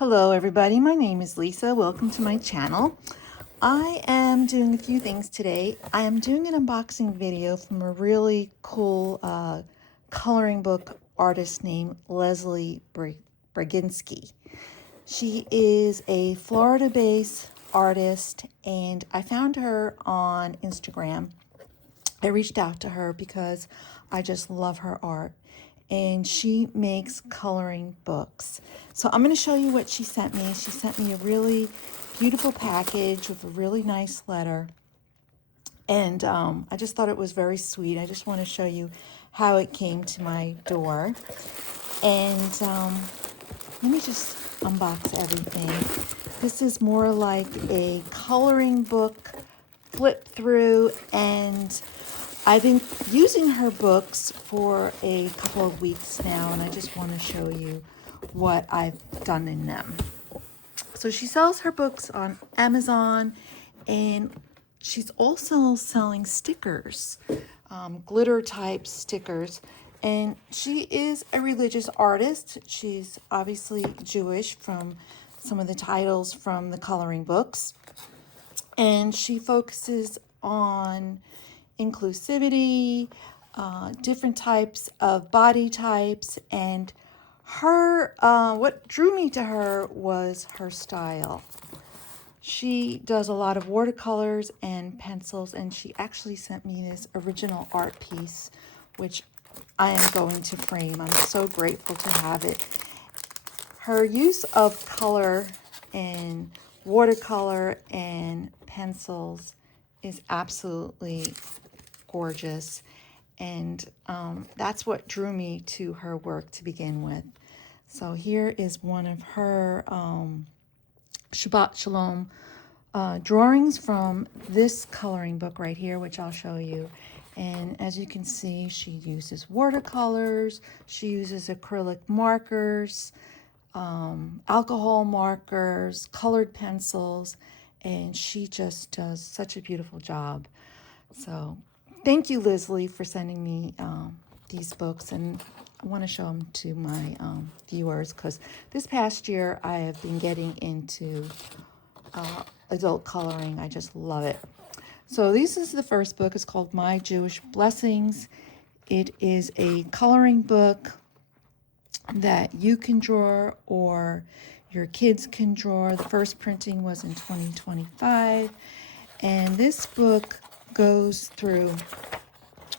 Hello everybody, my name is Lisa. Welcome to my channel. I am doing a few things today. I am doing an unboxing video from a really cool coloring book artist named Leslie Braginsky. She is a Florida-based artist and I found her on Instagram. I reached out to her because I just love her art. And she makes coloring books. So I'm going to show you what she sent me. She sent me a really beautiful package with a really nice letter. And I just thought it was very sweet. I just want to show you how it came to my door. And let me just unbox everything. This is more like a coloring book flip through, and I've been using her books for a couple of weeks now, and I just want to show you what I've done in them. So she sells her books on Amazon, and she's also selling stickers, glitter type stickers. And she is a religious artist. She's obviously Jewish from some of the titles from the coloring books. And she focuses on inclusivity, different types of body types, and her, what drew me to her was her style. She does a lot of watercolors and pencils, and she actually sent me this original art piece, which I am going to frame. I'm so grateful to have it. Her use of color and watercolor and pencils is absolutely gorgeous, and that's what drew me to her work to begin with. So here is one of her Shabbat Shalom drawings from this coloring book right here, which I'll show you. And as you can see, she uses watercolors, she uses acrylic markers, alcohol markers, colored pencils, and she just does such a beautiful job. So thank you, Leslie, for sending me these books, and I want to show them to my viewers because this past year I have been getting into adult coloring. I just love it. So this is the first book. It's called My Jewish Blessings. It is a coloring book that you can draw or your kids can draw. The first printing was in 2025, and this book goes through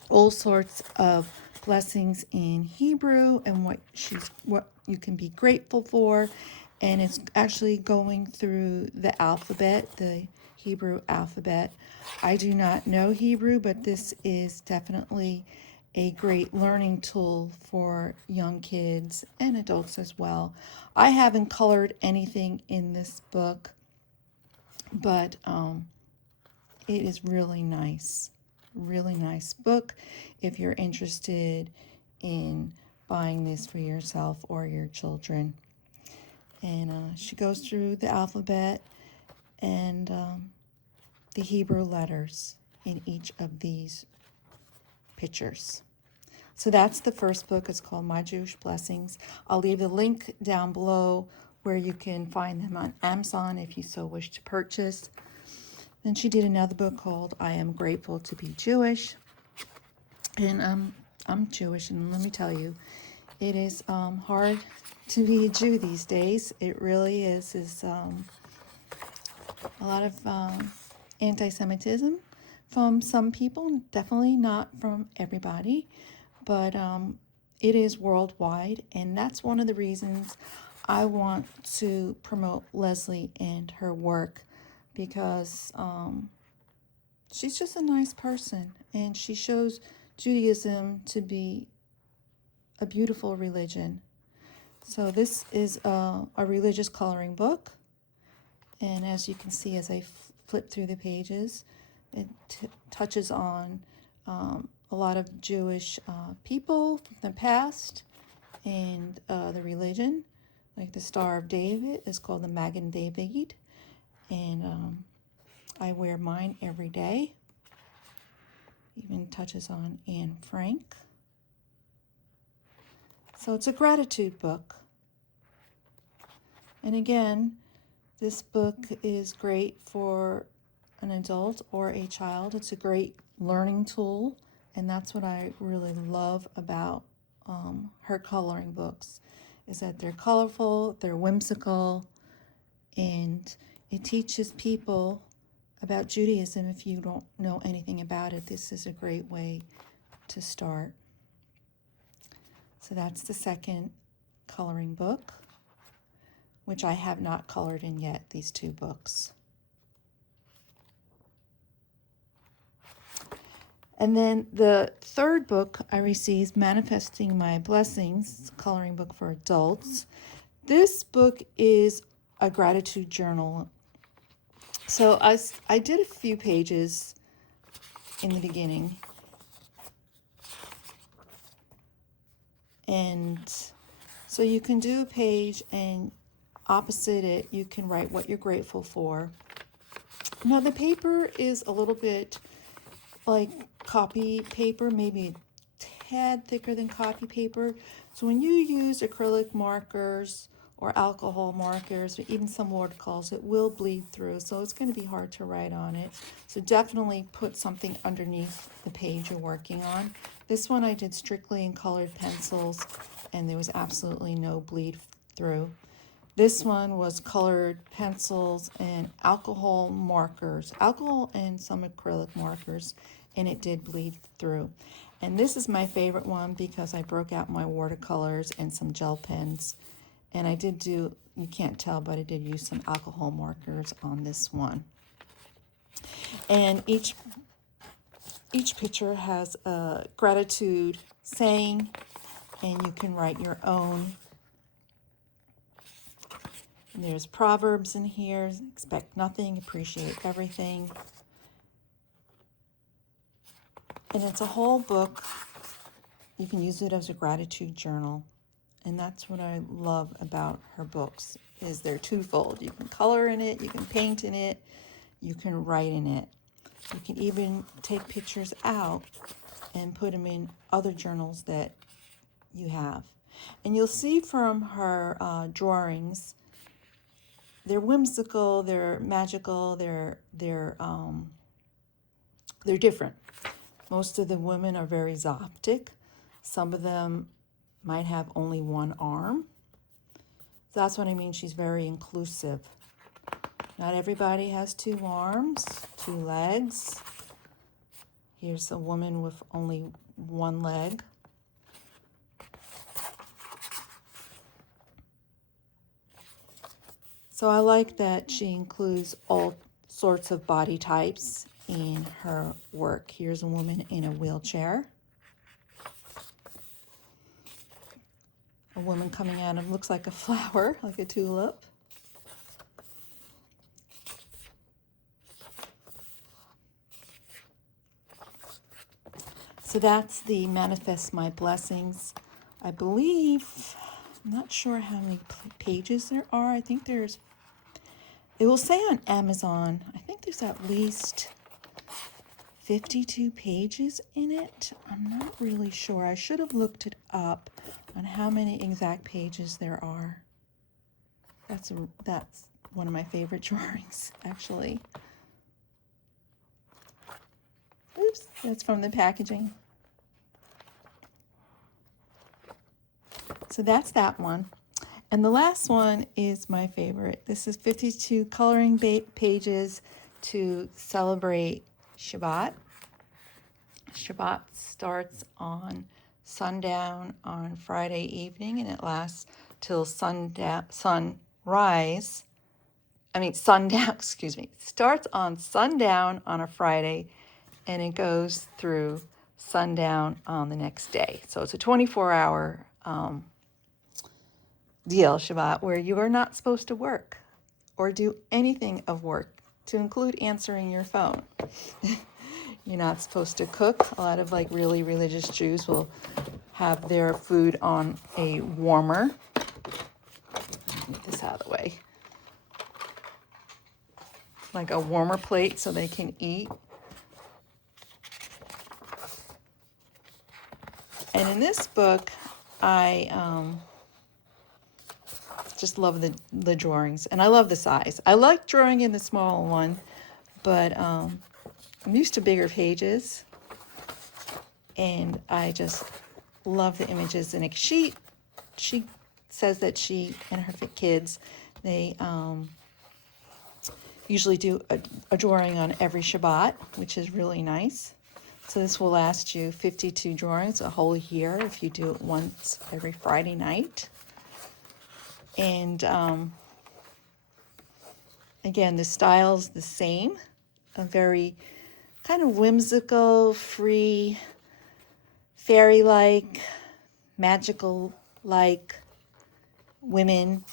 all sorts of blessings in Hebrew and what you can be grateful for, and it's actually going through the alphabet, the Hebrew alphabet. I do not know Hebrew, but this is definitely a great learning tool for young kids and adults as well. I haven't colored anything in this book, but it is really nice book if you're interested in buying this for yourself or your children. And she goes through the alphabet and the Hebrew letters in each of these pictures. So that's the first book. It's called My Jewish Blessings. I'll leave a link down below where you can find them on Amazon if you so wish to purchase. Then she did another book called I Am Grateful to Be Jewish. And I'm Jewish, and let me tell you, it is hard to be a Jew these days. It really is. A lot of anti-Semitism from some people, definitely not from everybody, but it is worldwide, and that's one of the reasons I want to promote Leslie and her work, because she's just a nice person, and she shows Judaism to be a beautiful religion. So this is a religious coloring book, and as you can see as I flip through the pages, it touches on a lot of Jewish people from the past and the religion. Like the Star of David is called the Magen David, and I wear mine every day. Even touches on Anne Frank. So it's a gratitude book. And again, this book is great for an adult or a child. It's a great learning tool, and that's what I really love about her coloring books, is that they're colorful, they're whimsical, and it teaches people about Judaism. If you don't know anything about it, this is a great way to start. So that's the second coloring book, which I have not colored in yet, these two books. And then the third book I received, Manifesting My Blessings, coloring book for adults. This book is a gratitude journal. So I did a few pages in the beginning. And so you can do a page, and opposite it, you can write what you're grateful for. Now, the paper is a little bit like copy paper, maybe a tad thicker than copy paper. So when you use acrylic markers or alcohol markers, or even some watercolors, it will bleed through. So it's going to be hard to write on it. So definitely put something underneath the page you're working on. This one I did strictly in colored pencils, and there was absolutely no bleed through. This one was colored pencils and alcohol markers, alcohol and some acrylic markers, and it did bleed through. And this is my favorite one because I broke out my watercolors and some gel pens. And I did do, you can't tell, but I did use some alcohol markers on this one. And each picture has a gratitude saying, and you can write your own. And there's proverbs in here: expect nothing, appreciate everything. And it's a whole book. You can use it as a gratitude journal. And that's what I love about her books, is they're twofold. You can color in it, you can paint in it, you can write in it. You can even take pictures out and put them in other journals that you have. And you'll see from her drawings, they're whimsical, they're magical, they're different. Most of the women are very Zoptic. Some of them might have only one arm. So that's what I mean, she's very inclusive. Not everybody has two arms, two legs. Here's a woman with only one leg. So I like that she includes all sorts of body types in her work. Here's a woman in a wheelchair. A woman coming out of, looks like a flower, like a tulip. So that's the Manifest My Blessings. I believe, I'm not sure how many pages there are. I think there's, it will say on Amazon, I think there's at least 52 pages in it. I'm not really sure. I should have looked it up on how many exact pages there are. That's one of my favorite drawings, actually. Oops, that's from the packaging. So that's that one. And the last one is my favorite. This is 52 coloring pages to celebrate Shabbat. Shabbat starts on sundown on Friday evening, and it lasts till sundown, excuse me. It starts on sundown on a Friday, and it goes through sundown on the next day. So it's a 24-hour deal, Shabbat, where you are not supposed to work or do anything of work, to include answering your phone. You're not supposed to cook. A lot of really religious Jews will have their food on a warmer. Get this out of the way. Like a warmer plate so they can eat. And in this book, I just love the drawings, and I love the size. I like drawing in the small one, but I'm used to bigger pages, and I just love the images. And she says that she and her kids, they usually do a drawing on every Shabbat, which is really nice. So this will last you 52 drawings, a whole year, if you do it once every Friday night. And again, the style's the same, a very kind of whimsical, free, fairy-like, magical-like women.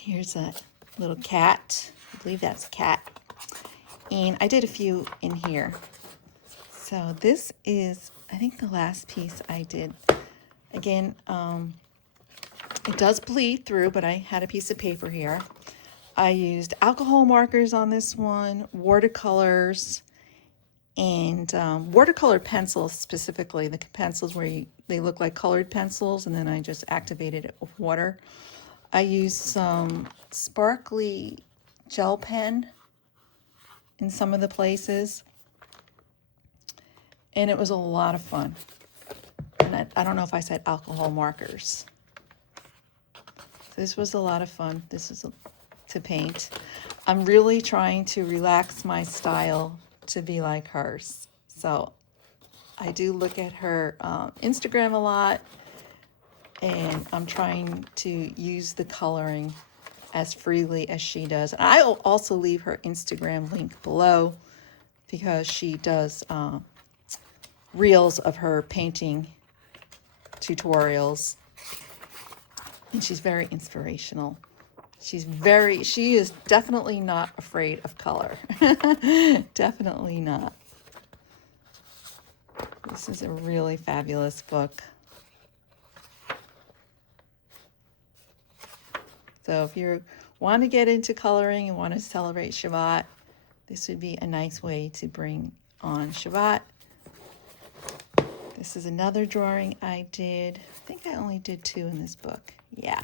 Here's a little cat. I believe that's a cat. And I did a few in here. So this is, I think, the last piece I did. Again, it does bleed through, but I had a piece of paper here. I used alcohol markers on this one, watercolors, and watercolor pencils specifically. The pencils where they look like colored pencils, and then I just activated it with water. I used some sparkly gel pen in some of the places, and it was a lot of fun. And I don't know if I said alcohol markers. This was a lot of fun. This is to paint. I'm really trying to relax my style to be like hers. So I do look at her Instagram a lot, and I'm trying to use the coloring as freely as she does. And I'll also leave her Instagram link below, because she does reels of her painting tutorials, and she's very inspirational. She is definitely not afraid of color. Definitely not. This is a really fabulous book. So if you want to get into coloring and want to celebrate Shabbat, this would be a nice way to bring on Shabbat. This is another drawing I did. I think I only did 2 in this book. Yeah.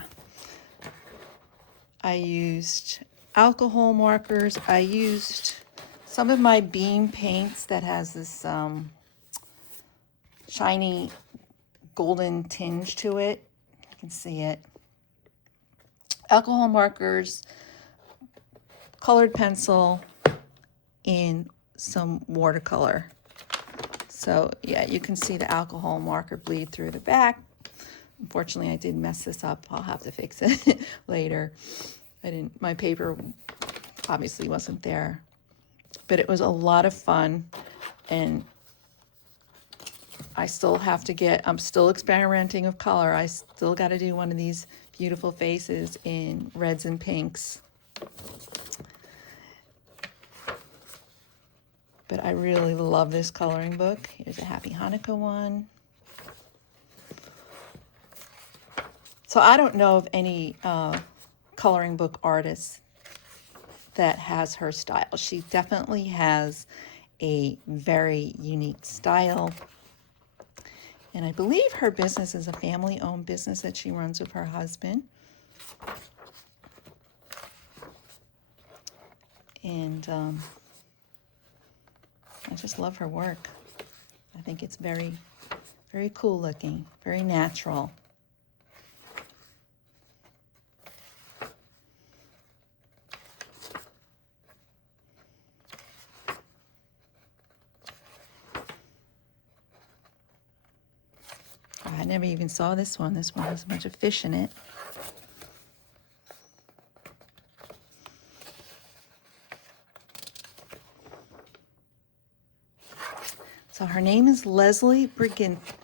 I used alcohol markers. I used some of my beam paints that has this shiny golden tinge to it. You can see it. Alcohol markers, colored pencil, and some watercolor. So yeah, you can see the alcohol marker bleed through the back. Unfortunately, I did mess this up. I'll have to fix it later. My paper obviously wasn't there, but it was a lot of fun, and I'm still experimenting with color. I still got to do one of these beautiful faces in reds and pinks. But I really love this coloring book. Here's a Happy Hanukkah one. So I don't know of any coloring book artist that has her style. She definitely has a very unique style. And I believe her business is a family-owned business that she runs with her husband. And I just love her work. I think it's very, very cool looking, very natural. I never even saw this one. This one has a bunch of fish in it. So her name is Leslie Braginsky.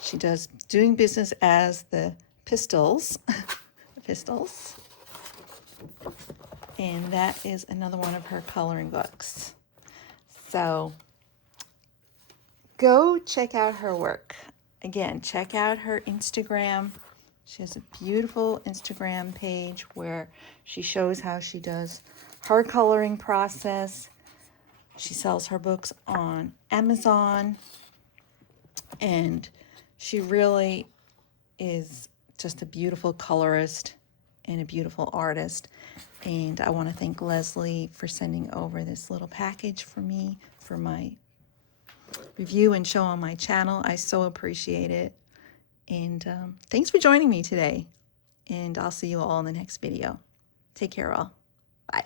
She does doing business as the Pistols. The Pistols. And that is another one of her coloring books. So go check out her work. Again, check out her Instagram. She has a beautiful Instagram page where she shows how she does her coloring process. She sells her books on Amazon, and she really is just a beautiful colorist and a beautiful artist. And I want to thank Leslie for sending over this little package for me for my review and show on my channel. I so appreciate it. And thanks for joining me today. And I'll see you all in the next video. Take care all. Bye.